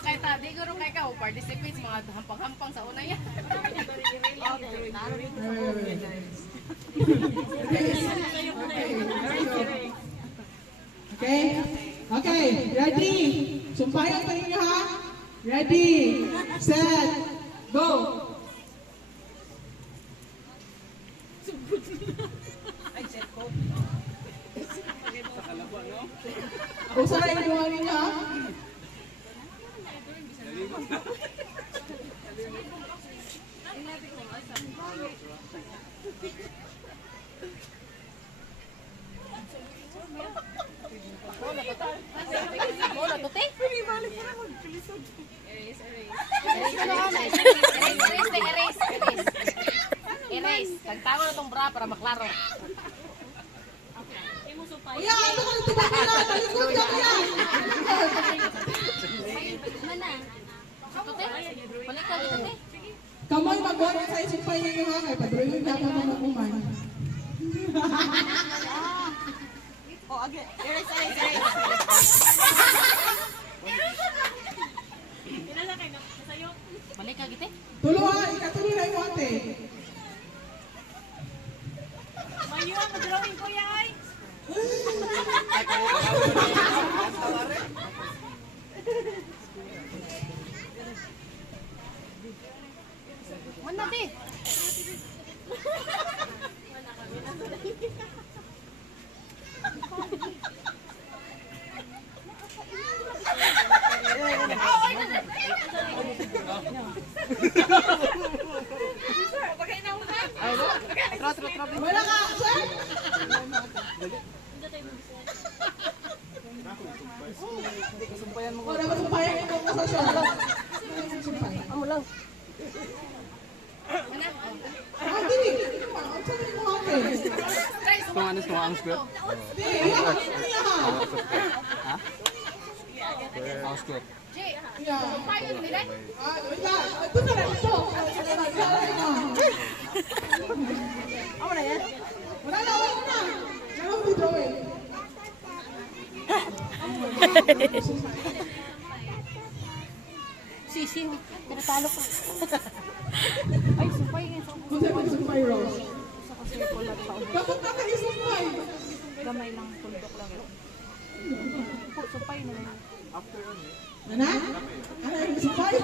kay ta, di guro kay ka, participate sa mga hampang-hampang sa una yan. Okay? Okay, ready? Sumpayan pa ninyo ha? Ready, set, go! Usa na yung gawa ninyo ha? Bola to te? Erase. Tagtago na tong bra para maklaro. Kuya, ano ka nito ba nila? Talikod ka kuya! Tute? Balik ka dito te? Kamoy, mag-work sa isumpay ninyo ha? Kaya padroyong na pa kuman. Balik ka gite? Tulo ha, ikatuloy na yung ate. Mana te? Wala ka, sir? Wala ba sumpayan ito ka sa siya? Amo lang. Ah, dili. Ang sabi mo ate. Setengah ang square. Dili, yan. Yan ha. Ang square. Yeah. Payo nila. Ah, wala. Ito na lang ito. Amo na yan. Wala na, wala na. Meron dito eh. Sisi, tinatalo ka. Ay, supay nga. Kung saan sumpay, Rose? Sa kasi pula pa. Dapat na kayo sumpay. Gamay lang, tuldok lang. Po, supay na lang. Ano? Ano yung sumpay?